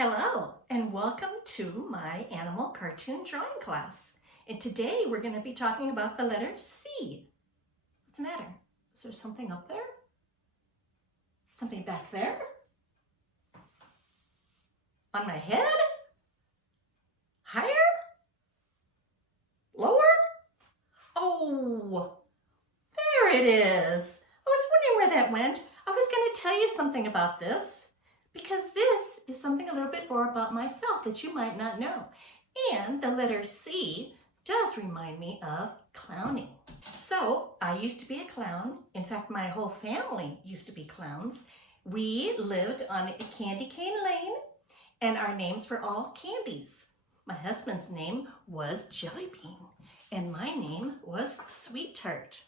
Hello and welcome to my animal cartoon drawing class. And today we're going to be talking about the letter C. What's the matter? Is there something up there? Something back there? On my head? Higher? Lower? Oh, there it is. I was wondering where that went. I was going to tell you something about this because this is something a little bit more about myself that you might not know. And the letter C does remind me of clowning. So I used to be a clown. In fact, my whole family used to be clowns. We lived on a candy cane lane and our names were all candies. My husband's name was Jelly Bean and my name was Sweet Tart.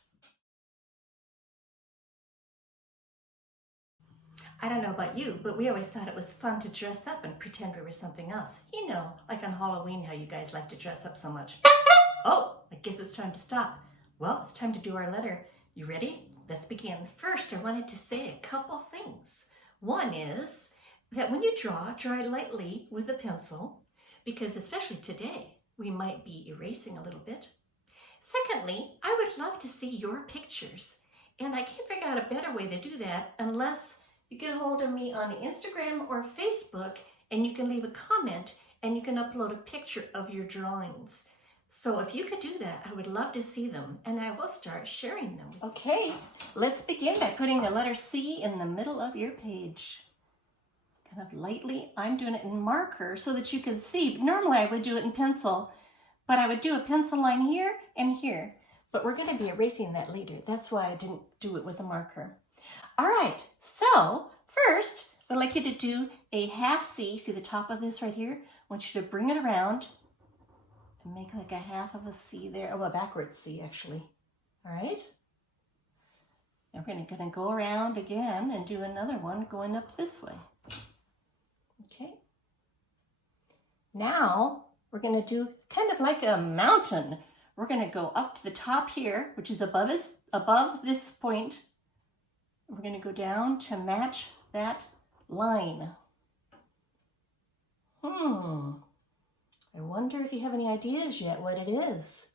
I don't know about you, but we always thought it was fun to dress up and pretend we were something else. You know, like on Halloween, how you guys like to dress up so much. Oh, I guess it's time to stop. Well, it's time to do our letter. You ready? Let's begin. First, I wanted to say a couple things. One is that when you draw it lightly with a pencil, because especially today, we might be erasing a little bit. Secondly, I would love to see your pictures, and I can't figure out a better way to do that unless you get a hold of me on Instagram or Facebook and you can leave a comment and you can upload a picture of your drawings. So if you could do that, I would love to see them and I will start sharing them. Okay, let's begin by putting the letter C in the middle of your page. Kind of lightly, I'm doing it in marker so that you can see. Normally I would do it in pencil, but I would do a pencil line here and here. But we're going to be erasing that later. That's why I didn't do it with a marker. All right, so first, I'd like you to do a half C. See the top of this right here? I want you to bring it around and make like a half of a C there. Oh, a backwards C, actually. All right. Now we're gonna go around again and do another one going up this way. Okay. Now, we're gonna do kind of like a mountain. We're gonna go up to the top here, which is above this point. We're going to go down to match that line. I wonder if you have any ideas yet what it is.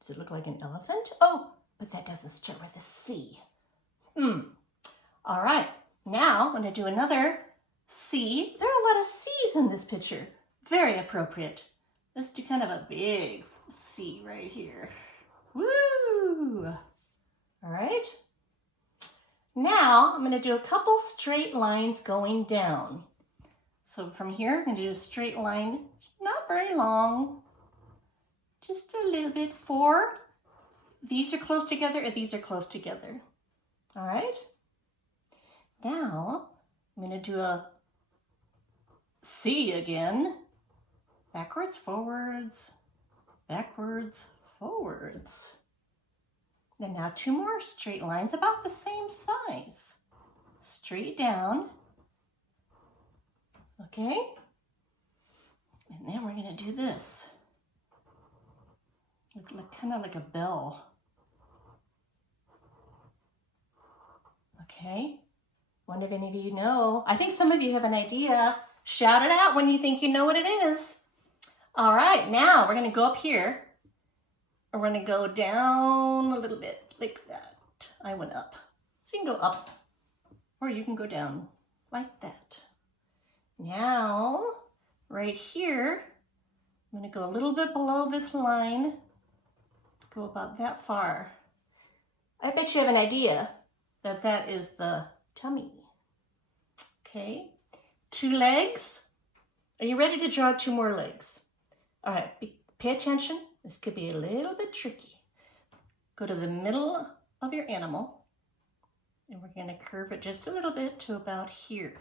Does it look like an elephant? Oh, but that doesn't start with a C. All right, now I'm going to do another C. There are a lot of C's in this picture. Very appropriate. Let's do kind of a big C right here. Woo! All right. Now I'm going to do a couple straight lines going down. So from here, I'm going to do a straight line, not very long, just a little bit. 4. These are close together and these are close together. All right. Now I'm going to do a C again. Backwards, forwards, backwards, forwards. And now 2 more straight lines about the same size. Straight down. Okay? And then we're going to do this. Look kind of like a bell. Okay? Wonder if any of you know. I think some of you have an idea. Shout it out when you think you know what it is. All right, now we're going to go up here. We're going to go down a little bit like that. I went up. So you can go up or you can go down like that. Now, right here, I'm going to go a little bit below this line. Go about that far. I bet you have an idea that that is the tummy. Okay. 2 legs. Are you ready to draw 2 more legs? All right, pay attention. This could be a little bit tricky. Go to the middle of your animal and we're going to curve it just a little bit to about here.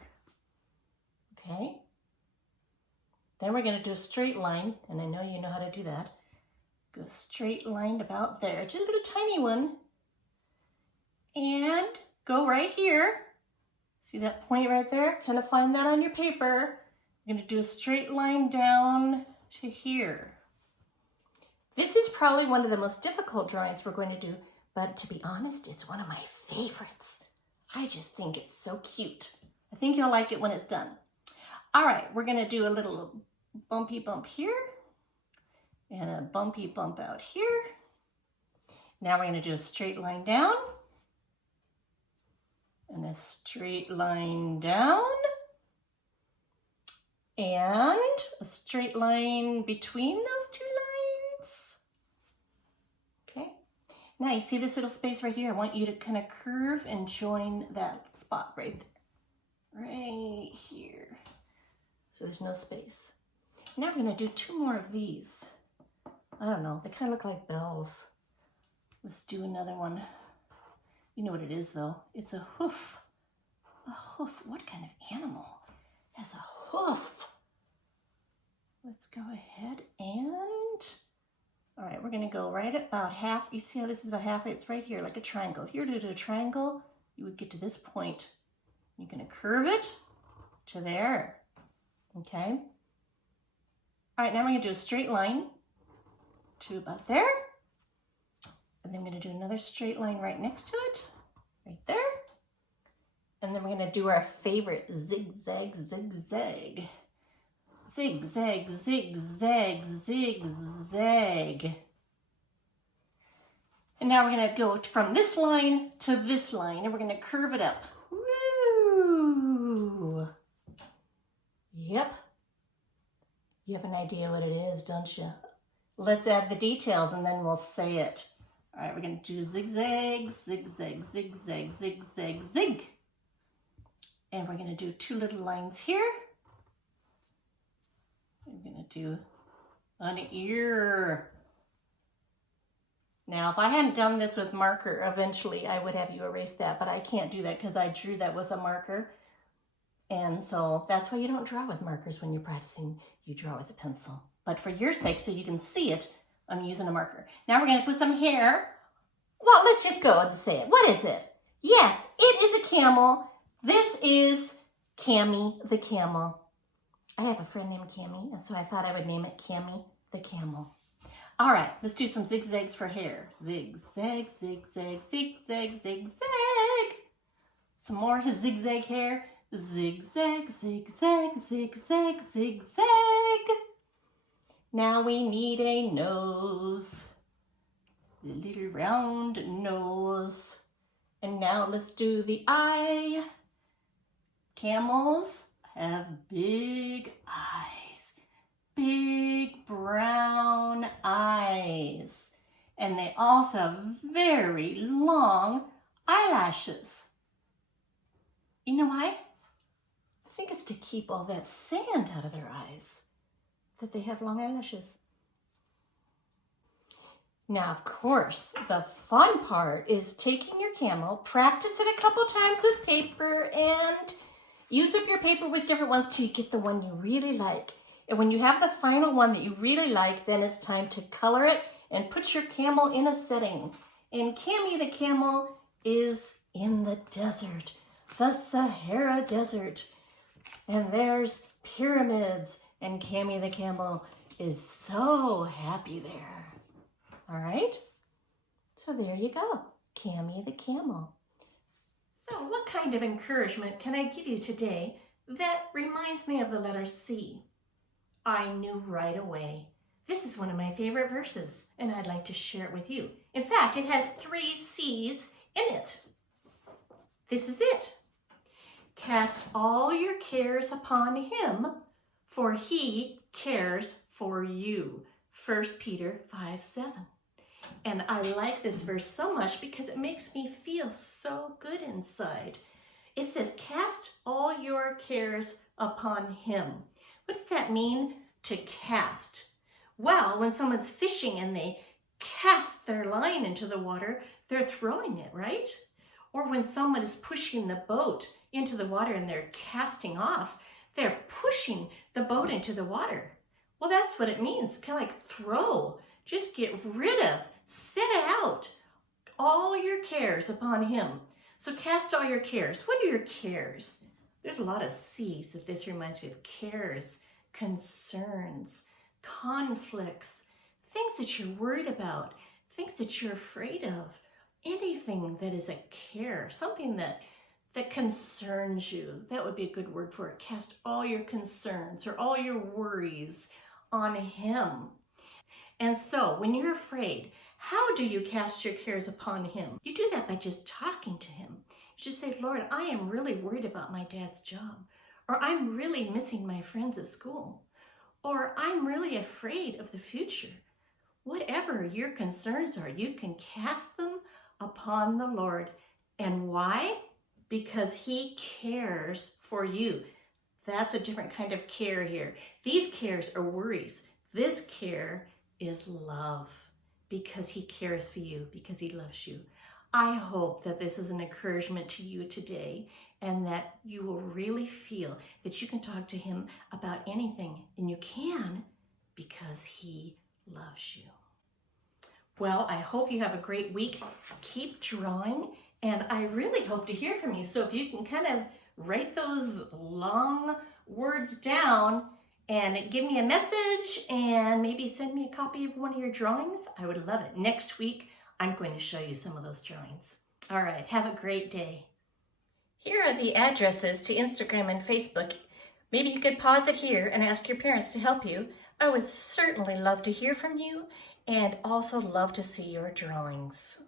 Okay. Then we're going to do a straight line, and I know you know how to do that. Go straight line about there, just a little tiny one. And go right here. See that point right there? Kind of find that on your paper. You're going to do a straight line down to here. This is probably one of the most difficult drawings we're going to do, but to be honest, it's one of my favorites. I just think it's so cute. I think you'll like it when it's done. All right, we're gonna do a little bumpy bump here and a bumpy bump out here. Now we're gonna do a straight line down and a straight line down and a straight line between those two lines. Okay, now you see this little space right here? I want you to kind of curve and join that spot right there, right here. So there's no space. Now we're gonna do 2 more of these. I don't know, they kind of look like bells. Let's do another one. You know what it is though, it's a hoof. A hoof, what kind of animal has a hoof? Let's go ahead and, all right, we're gonna go right at about half. You see how this is about half? It's right here, like a triangle. If you were to do a triangle, you would get to this point. You're gonna curve it to there, okay? All right, now we're gonna do a straight line to about there. And then I'm gonna do another straight line right next to it, right there. And then we're gonna do our favorite zigzag, zigzag. Zigzag, zigzag, zigzag. And now we're gonna go from this line to this line and we're gonna curve it up. Woo! Yep. You have an idea what it is, don't you? Let's add the details and then we'll say it. All right, we're gonna do zigzag, zigzag, zigzag, zigzag, zig. And we're gonna do 2 little lines here. We're gonna do an ear. Now, if I hadn't done this with marker, eventually I would have you erase that, but I can't do that because I drew that with a marker. And so that's why you don't draw with markers when you're practicing, you draw with a pencil. But for your sake, so you can see it, I'm using a marker. Now we're gonna put some hair. Well, let's just go and say it. What is it? Yes, it is a camel. This is Cammy the camel. I have a friend named Cammy, and so I thought I would name it Cammy the camel. All right, let's do some zigzags for hair. Zigzag, zigzag, zigzag, zigzag. Some more his zigzag hair. Zigzag, zigzag, zigzag, zigzag. Now we need a nose. A little round nose. And now let's do the eye. Camels have big eyes. Big brown eyes. And they also have very long eyelashes. You know why? I think it's to keep all that sand out of their eyes, that they have long eyelashes. Now, of course, the fun part is taking your camel, practice it a couple times with paper, and use up your paper with different ones till you get the one you really like. And when you have the final one that you really like, then it's time to color it and put your camel in a setting. And Cammy the camel is in the desert, the Sahara Desert. And there's pyramids, and Cammy the camel is so happy there. All right? So there you go, Cammy the camel. So what kind of encouragement can I give you today that reminds me of the letter C? I knew right away. This is one of my favorite verses, and I'd like to share it with you. In fact, it has 3 C's in it. This is it. Cast all your cares upon him, for he cares for you. 1 Peter 5:7. And I like this verse so much because it makes me feel so good inside. It says, cast all your cares upon him. What does that mean, to cast? Well, when someone's fishing and they cast their line into the water, they're throwing it, right? Or when someone is pushing the boat into the water and they're casting off, they're pushing the boat into the water. Well, that's what it means, kind of like throw. Just get rid of, set it out, all your cares upon him. So cast all your cares. What are your cares? There's a lot of C's that this reminds me of. Cares, concerns, conflicts, things that you're worried about, things that you're afraid of, anything that is a care, something that that concerns you. That would be a good word for it. Cast all your concerns or all your worries on him. And so when you're afraid, how do you cast your cares upon him? You do that by just talking to him. You just say, Lord, I am really worried about my dad's job, or I'm really missing my friends at school, or I'm really afraid of the future. Whatever your concerns are, you can cast them upon the Lord. And why? Because he cares for you. That's a different kind of care here. These cares are worries. This care is love, because he cares for you, because he loves you. I hope that this is an encouragement to you today, and that you will really feel that you can talk to him about anything, and you can, because he loves you. Well, I hope you have a great week. Keep drawing, and I really hope to hear from you. So if you can kind of write those long words down and give me a message and maybe send me a copy of one of your drawings, I would love it. Next week, I'm going to show you some of those drawings. All right, have a great day. Here are the addresses to Instagram and Facebook. Maybe you could pause it here and ask your parents to help you. I would certainly love to hear from you, and also love to see your drawings.